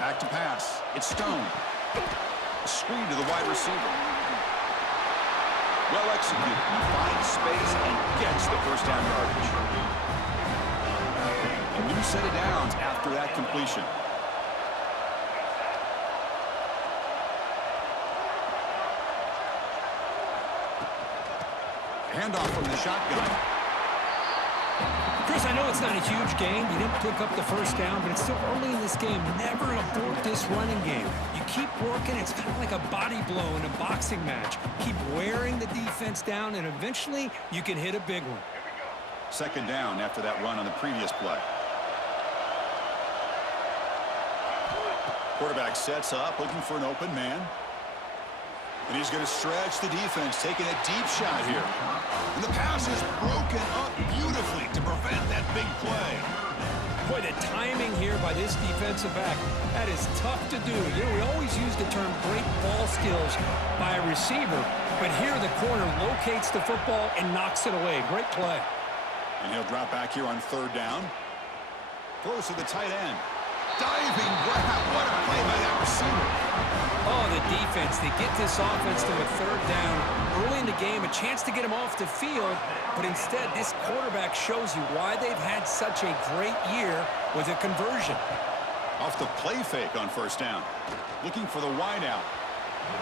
Back to pass. It's Stone. Screen to the wide receiver. Well executed. He finds space and gets the first down yardage. A new set of downs after that completion. Handoff from the shotgun. Chris, I know it's not a huge game. You didn't pick up the first down, but it's still early in this game. Never abort this running game. You keep working. It's kind of like a body blow in a boxing match. Keep wearing the defense down, and eventually you can hit a big one. Second down after that run on the previous play. Quarterback sets up, looking for an open man. And he's going to stretch the defense, taking a deep shot here. And the pass is broken up beautifully to prevent that big play. Boy, the timing here by this defensive back, that is tough to do. You know, we always use the term great ball skills by a receiver, but here the corner locates the football and knocks it away. Great play. And he'll drop back here on third down. Throws to the tight end. Diving grab. What a play by that receiver. Oh, the defense. They get this offense to a third down early in the game, a chance to get him off the field, but instead this quarterback shows you why they've had such a great year with a conversion. Off the play fake on first down. Looking for the wide out.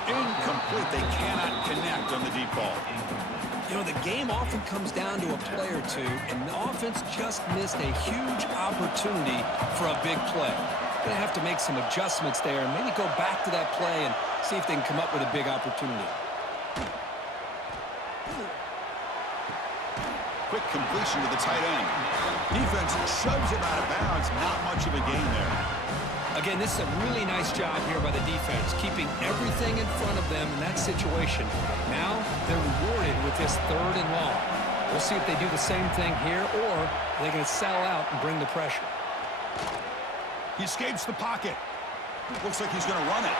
Incomplete. They cannot connect on the deep ball. You know, the game often comes down to a play or two, and the offense just missed a huge opportunity for a big play. Going to have to make some adjustments there and maybe go back to that play and see if they can come up with a big opportunity. Quick completion to the tight end. Defense shoves him out of bounds. Not much of a gain there. Again, this is a really nice job here by the defense, keeping everything in front of them in that situation. Now they're rewarded with this third and long. We'll see if they do the same thing here, or they're going to settle out and bring the pressure. He escapes the pocket. Looks like he's going to run it.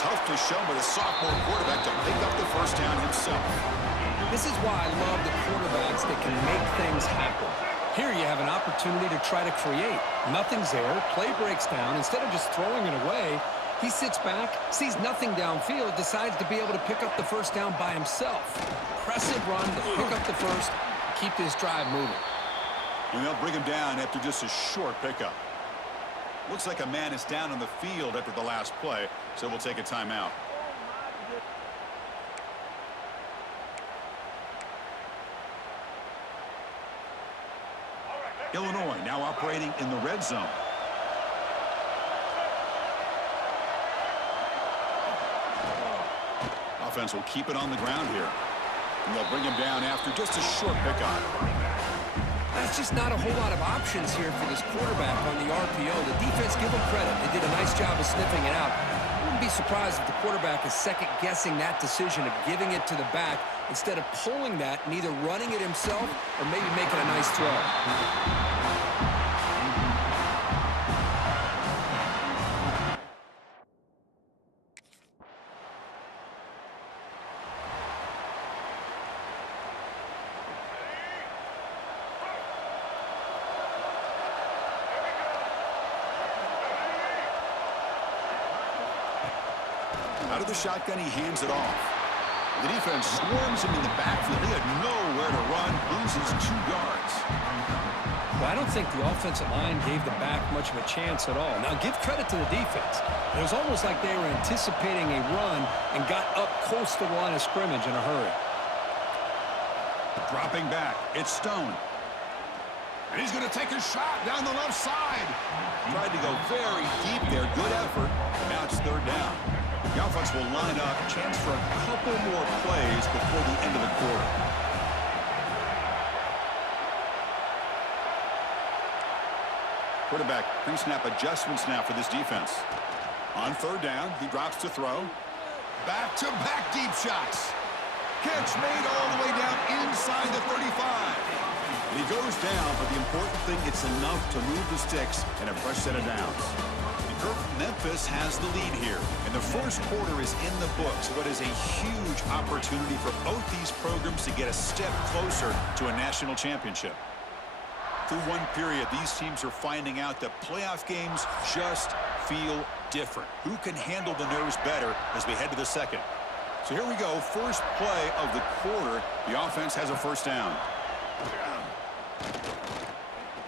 Tough to show by the sophomore quarterback to pick up the first down himself. This is why I love the quarterbacks that can make things happen. Here you have an opportunity to try to create. Nothing's there. Play breaks down. Instead of just throwing it away, he sits back, sees nothing downfield, decides to be able to pick up the first down by himself. Impressive run to pick up the first, keep this drive moving. And they'll bring him down after just a short pickup. Looks like a man is down on the field after the last play, so we'll take a timeout. Illinois now operating in the red zone. Offense will keep it on the ground here. And they'll bring him down after just a short pickup. That's just not a whole lot of options here for this quarterback on the RPO. The defense, give them credit. They did a nice job of sniffing it out. I wouldn't be surprised if the quarterback is second-guessing that decision of giving it to the back instead of pulling that and either running it himself or maybe making a nice throw. Out of the shotgun, he hands it off. The defense swarms him in the backfield. He had nowhere to run, loses 2 yards. Well, I don't think the offensive line gave the back much of a chance at all. Now, give credit to the defense. It was almost like they were anticipating a run and got up close to the line of scrimmage in a hurry. Dropping back, it's Stone. And he's going to take a shot down the left side. Tried to go very deep there. Good effort. Now it's third down. The offense will line up. Chance for a couple more plays before the end of the quarter. Quarterback pre-snap adjustments now for this defense. On third down, he drops to throw. Back-to-back deep shots. Catch made all the way down inside the 35. And he goes down, but the important thing, it's enough to move the sticks and a fresh set of downs. Memphis has the lead here, and the first quarter is in the books. What is a huge opportunity for both these programs to get a step closer to a national championship. Through one period, these teams are finding out that playoff games just feel different. Who can handle the nerves better as we head to the second? So here we go. First play of the quarter. The offense has a first down.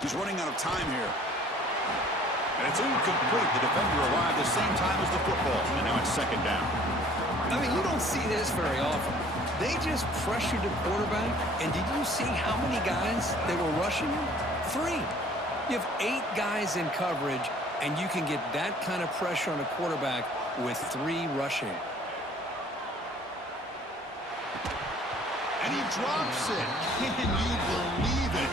He's running out of time here. And it's incomplete. The defender arrived the same time as the football. And now it's second down. I mean, you don't see this very often. They just pressured the quarterback, and did you see how many guys they were rushing him? 3. You have 8 guys in coverage, and you can get that kind of pressure on a quarterback with 3 rushing. And he drops it. Can you believe it?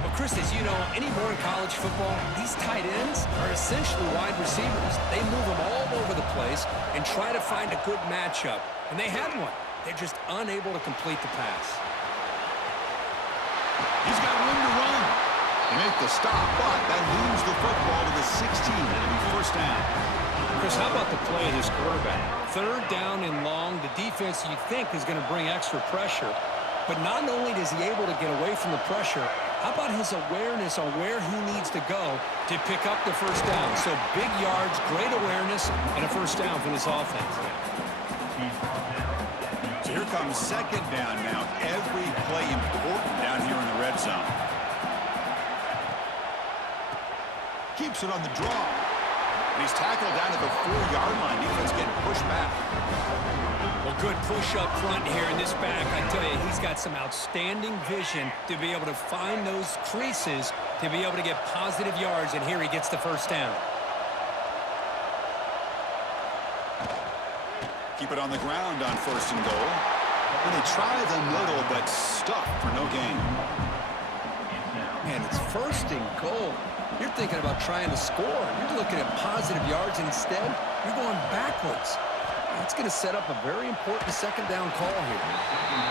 Well, Chris, as you know, anymore in college football, these tight ends are essentially wide receivers. They move them all over the place and try to find a good matchup, and they had one. They're just unable to complete the pass. He's got room to run. They make the stop, but that moves the football to the 16. It'll be first down. Chris, how about the play of this quarterback? Third down and long. The defense, you think, is going to bring extra pressure. But not only is he able to get away from the pressure, how about his awareness on where he needs to go to pick up the first down? So big yards, great awareness, and a first down for this offense. So here comes second down now. Every play important down here in the red zone. Keeps it on the draw. And he's tackled down at the 4-yard line. Defense getting pushed back. Well, good push up front here in this back. I tell you, he's got some outstanding vision to be able to find those creases to be able to get positive yards, and here he gets the first down. Keep it on the ground on first and goal. And they try the middle, but stuck for no gain. Man, it's first and goal. You're thinking about trying to score. You're looking at positive yards, and instead, you're going backwards. That's going to set up a very important second down call here.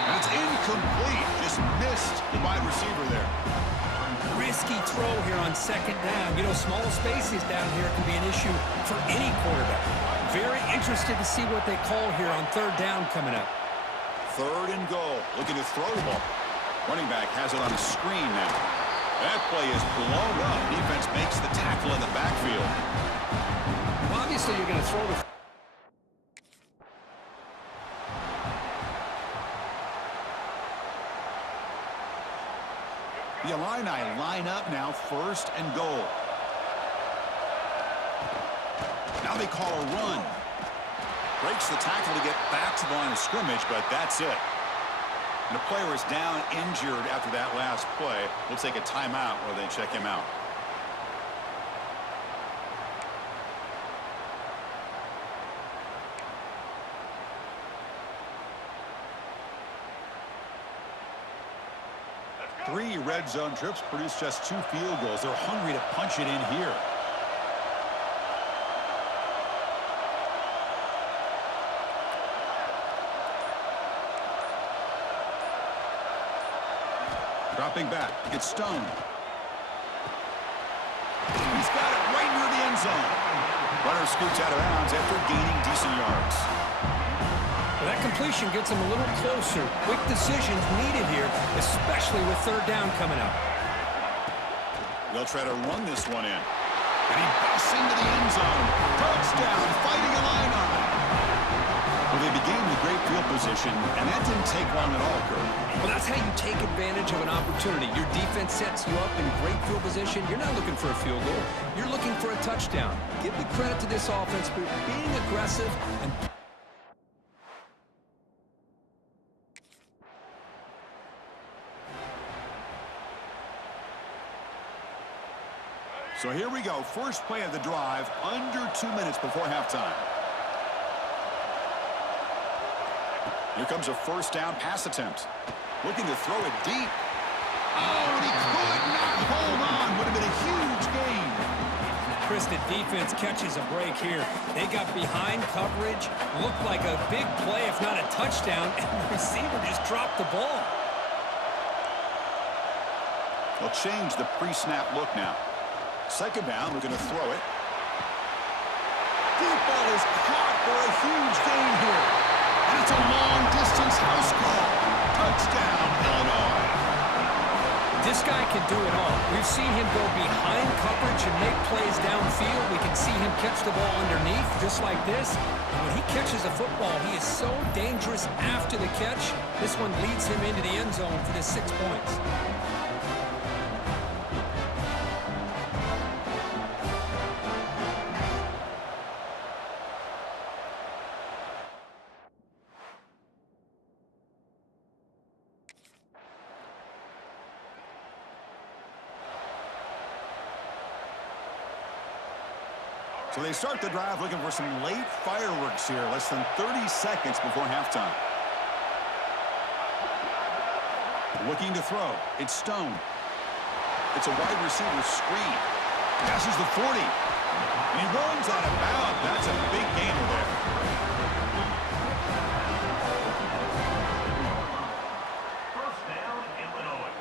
And it's incomplete. Just missed the wide receiver there. Risky throw here on second down. You know, small spaces down here can be an issue for any quarterback. Very interested to see what they call here on third down coming up. Third and goal. Looking to throw the ball. Running back has it on a screen now. That play is blown up. Defense makes the tackle in the backfield. Well, obviously, you're going to throw the... The Illini line up now, first and goal. Now they call a run. Breaks the tackle to get back to the line of scrimmage, but that's it. And the player is down injured after that last play. We'll take a timeout while they check him out. Three red zone trips produce just 2 field goals. They're hungry to punch it in here. Dropping back, it's Stone. He's got it right near the end zone. Runner scoots out of bounds after gaining decent yards. Well, that completion gets him a little closer. Quick decisions needed here, especially with third down coming up. They'll try to run this one in. And he busts into the end zone. Touchdown, fighting Illini. Well, they began with great field position, and that didn't take long at all, Kurt. Well, that's how you take advantage of an opportunity. Your defense sets you up in great field position. You're not looking for a field goal. You're looking for a touchdown. Give the credit to this offense for being aggressive and... So here we go. First play of the drive, under 2 minutes before halftime. Here comes a first down pass attempt. Looking to throw it deep. Oh, and he could not hold on. Would have been a huge gain. Chris, the defense catches a break here. They got behind coverage. Looked like a big play, if not a touchdown, and the receiver just dropped the ball. They'll change the pre-snap look now. Second down, we're going to throw it. Deep ball is caught for a huge gain here. And it's a long-distance house call. Touchdown, Illinois. This guy can do it all. We've seen him go behind coverage and make plays downfield. We can see him catch the ball underneath, just like this. And when he catches a football, he is so dangerous after the catch. This one leads him into the end zone for the 6 points. So they start the drive looking for some late fireworks here, less than 30 seconds before halftime. Looking to throw. It's Stone. It's a wide receiver screen. Passes the 40. And he runs out of bounds. That's a big gainer there. First down, Illinois.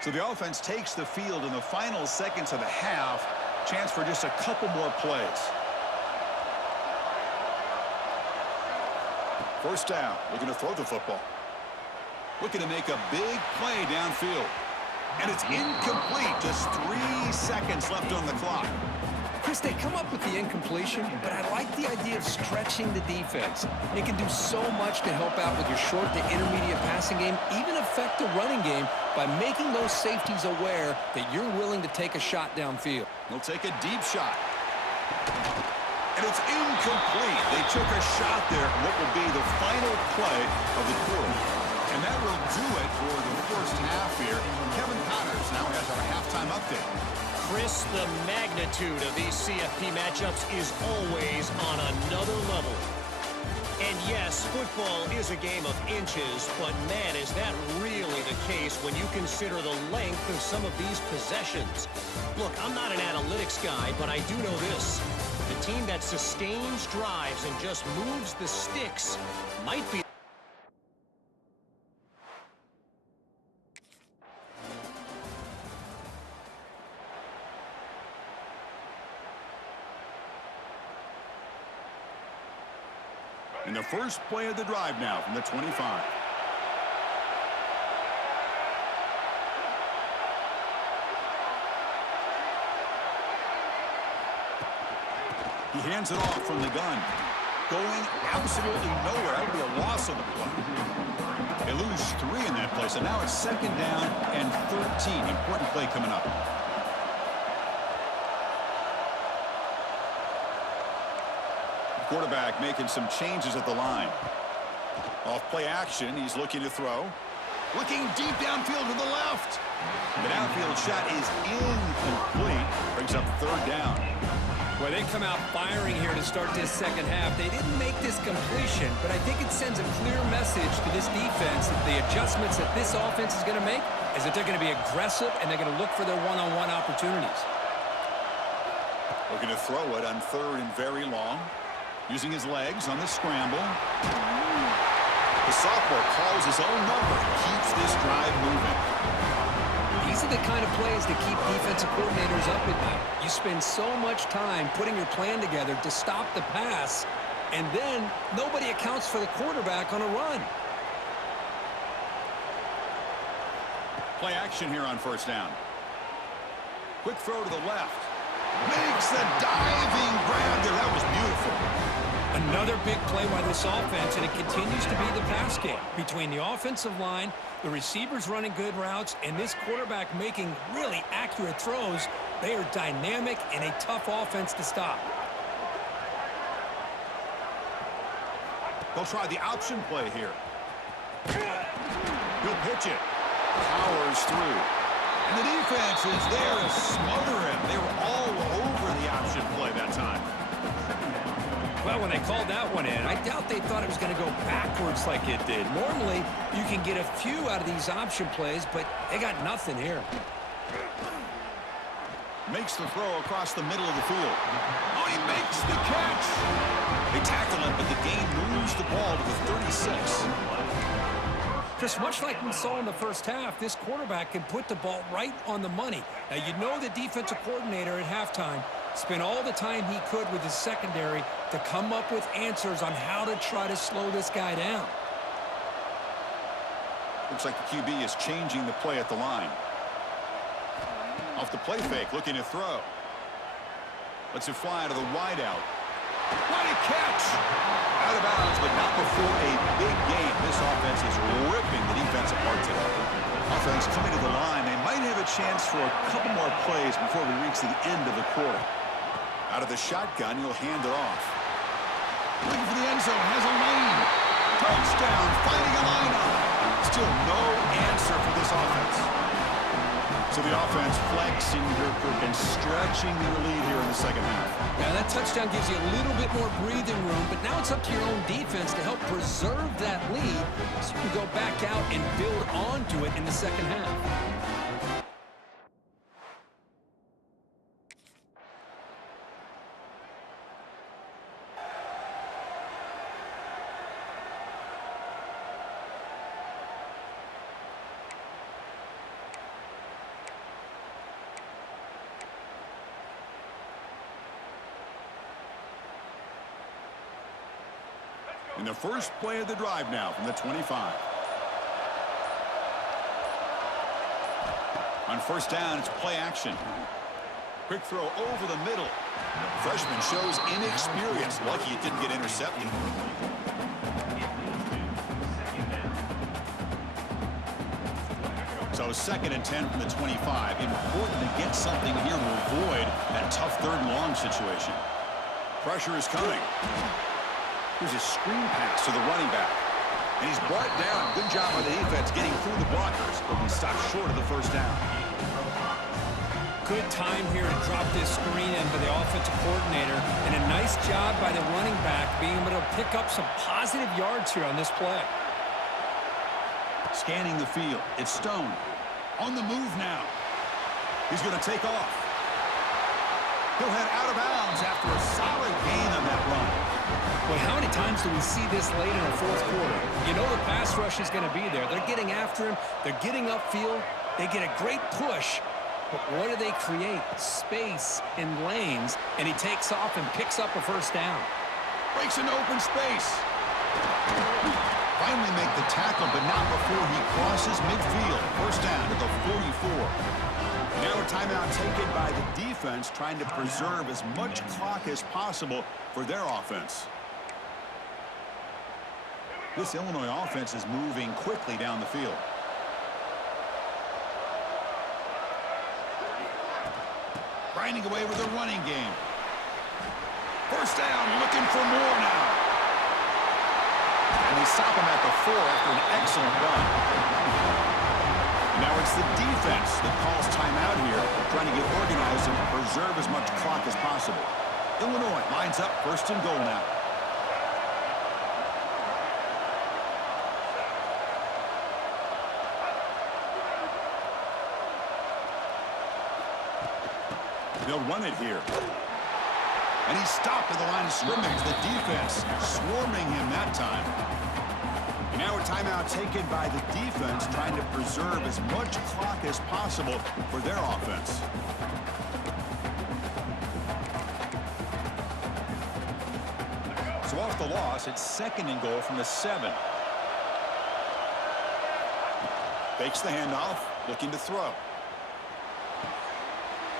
So the offense takes the field in the final seconds of the half. Chance for just a couple more plays. First down, looking to throw the football. Looking to make a big play downfield. And it's incomplete. Just 3 seconds left on the clock. Chris, they come up with the incompletion, but I like the idea of stretching the defense. It can do so much to help out with your short to intermediate passing game, even affect the running game by making those safeties aware that you're willing to take a shot downfield. They'll take a deep shot. And it's incomplete. They took a shot there on what will be the final play of the quarter. And that will do it for the first half here. Kevin Connors now has our halftime update. Chris, the magnitude of these CFP matchups is always on another level. And yes, football is a game of inches, but man, is that really the case when you consider the length of some of these possessions. Look, I'm not an analytics guy, but I do know this. The team that sustains drives and just moves the sticks might be in the first play of the drive now from the 25. He hands it off from the gun. Going absolutely nowhere. That would be a loss of the play. They lose 3 in that play, so now it's second down and 13. Important play coming up. Quarterback making some changes at the line. Off play action, he's looking to throw. Looking deep downfield to the left. The downfield shot is incomplete. Brings up third down. Well, they come out firing here to start this second half. They didn't make this completion, but I think it sends a clear message to this defense that the adjustments that this offense is going to make is that they're going to be aggressive and they're going to look for their one-on-one opportunities. Looking to throw it on third and very long. Using his legs on the scramble. The sophomore calls his own number and keeps this drive moving. These are the kind of plays that keep defensive coordinators up at night. You spend so much time putting your plan together to stop the pass, and then nobody accounts for the quarterback on a run. Play action here on first down. Quick throw to the left. Makes the diving grab there. That was beautiful. Another big play by this offense, and it continues to be the pass game. Between the offensive line, the receivers running good routes, and this quarterback making really accurate throws, they are dynamic and a tough offense to stop. They'll try the option play here. He'll pitch it. Powers through. And the defense is there to smother him. They were all over the option play that time. Well, when they called that one in, I doubt they thought it was going to go backwards like it did. Normally, you can get a few out of these option plays, but they got nothing here. Makes the throw across the middle of the field. Oh, he makes the catch. They tackle him, but the game moves the ball to the 36. Just much like we saw in the first half, this quarterback can put the ball right on the money. Now, you know the defensive coordinator at halftime spent all the time he could with his secondary to come up with answers on how to try to slow this guy down. Looks like the QB is changing the play at the line. Off the play fake, looking to throw. Lets it fly to the wideout. What a catch! Out of bounds, but not before a big game. This offense is ripping the defense apart today. Offense coming to the line. They might have a chance for a couple more plays before we reach the end of the quarter. Out of the shotgun, he'll hand it off. Looking for the end zone, has a lane. Touchdown, finding a lineup. Still no answer for this offense. So the offense flexing and stretching their lead here in the second half. Yeah, that touchdown gives you a little bit more breathing room, but now it's up to your own defense to help preserve that lead so you can go back out and build onto it in the second half. In the first play of the drive now from the 25. On first down, it's play action. Quick throw over the middle. Freshman shows inexperience. Lucky it didn't get intercepted. So 2nd and 10 from the 25. Important to get something here to avoid that tough 3rd and long situation. Pressure is coming. Here's a screen pass to the running back. And he's brought down. Good job by the defense getting through the blockers, but he stopped short of the first down. Good time here to drop this screen in by the offensive coordinator, and a nice job by the running back being able to pick up some positive yards here on this play. Scanning the field. It's Stone. On the move now. He's going to take off. He'll head out of bounds after a solid gain on that run. Well, how many times do we see this late in the 4th quarter? You know the pass rush is going to be there. They're getting after him. They're getting upfield. They get a great push. But what do they create? Space in lanes. And he takes off and picks up a first down. Breaks into open space. Finally make the tackle, but not before he crosses midfield. First down to the 44. Now a timeout taken by the defense, trying to preserve as much clock as possible for their offense. This Illinois offense is moving quickly down the field. Grinding away with a running game. First down, looking for more now. And they stop him at the 4 after an excellent run. Now it's the defense that calls timeout here, trying to get organized and preserve as much clock as possible. Illinois lines up 1st and goal now. They'll run it here. And he's stopped at the line of scrimmage. The defense swarming him that time. Now a timeout taken by the defense, trying to preserve as much clock as possible for their offense. So off the loss, it's 2nd and goal from the 7. Fakes the handoff, looking to throw.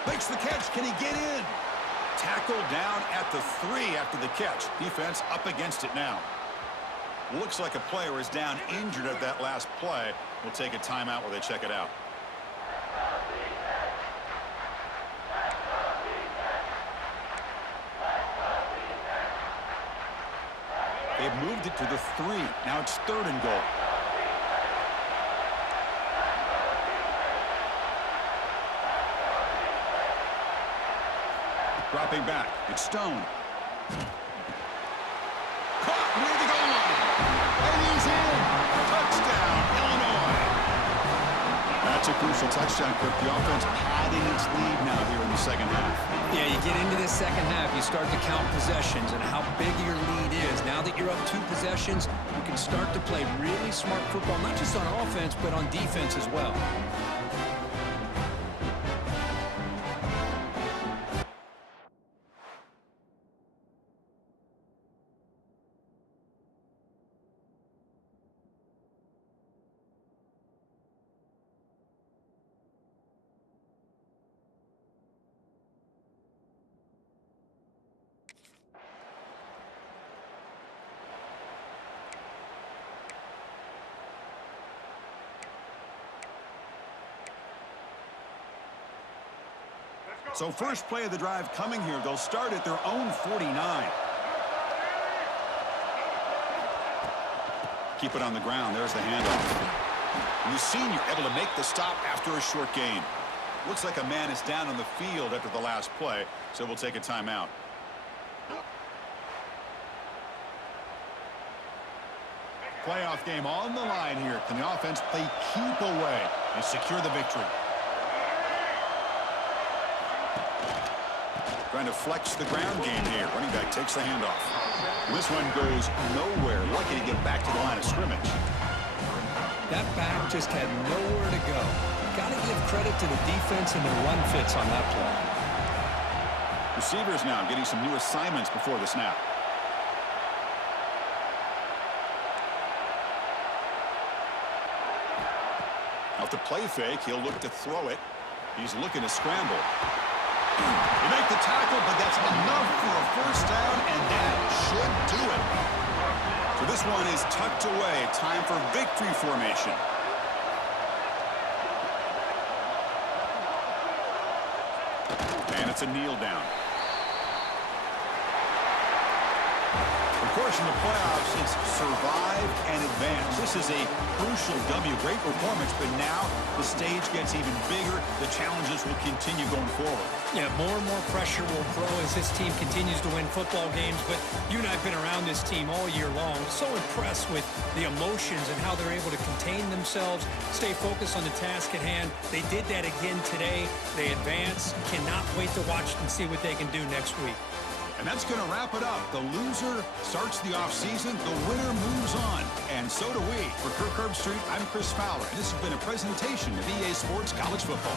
Makes the catch. Can he get in? Tackled down at the 3 after the catch. Defense up against it now. Looks like a player is down injured at that last play. We'll take a timeout while they check it out. They've moved it to the 3. Now it's 3rd and goal. Dropping back. It's Stone. Caught near the goal line. And he's in. Touchdown, Illinois. That That's a crucial touchdown, Kirk. The offense padding its lead now here in the second half. Yeah, you get into this second half, you start to count possessions and how big your lead is. Now that you're up 2 possessions, you can start to play really smart football, not just on offense, but on defense as well. So first play of the drive coming here. They'll start at their own 49. Keep it on the ground. There's the handoff. And the senior able to make the stop after a short gain. Looks like a man is down on the field after the last play, so we'll take a timeout. Playoff game on the line here. Can the offense play keep away and secure the victory? Trying to flex the ground game here. Running back takes the handoff. This one goes nowhere. Lucky to get back to the line of scrimmage. That back just had nowhere to go. Got to give credit to the defense and their run fits on that play. Receivers now getting some new assignments before the snap. Off the play fake, he'll look to throw it. He's looking to scramble. They make the tackle, but that's enough for a first down, and that should do it. So this one is tucked away. Time for victory formation. And it's a kneel down. Of course, in the playoffs, it's survive and advance. This is a crucial W. Great performance, but now the stage gets even bigger. The challenges will continue going forward. Yeah, more and more pressure will grow as this team continues to win football games, but you and I have been around this team all year long. So impressed with the emotions and how they're able to contain themselves, stay focused on the task at hand. They did that again today. They advance. Cannot wait to watch and see what they can do next week. And that's going to wrap it up. The loser starts the offseason. The winner moves on. And so do we. For Kirk Herbstreit, I'm Chris Fowler. And this has been a presentation of EA Sports College Football.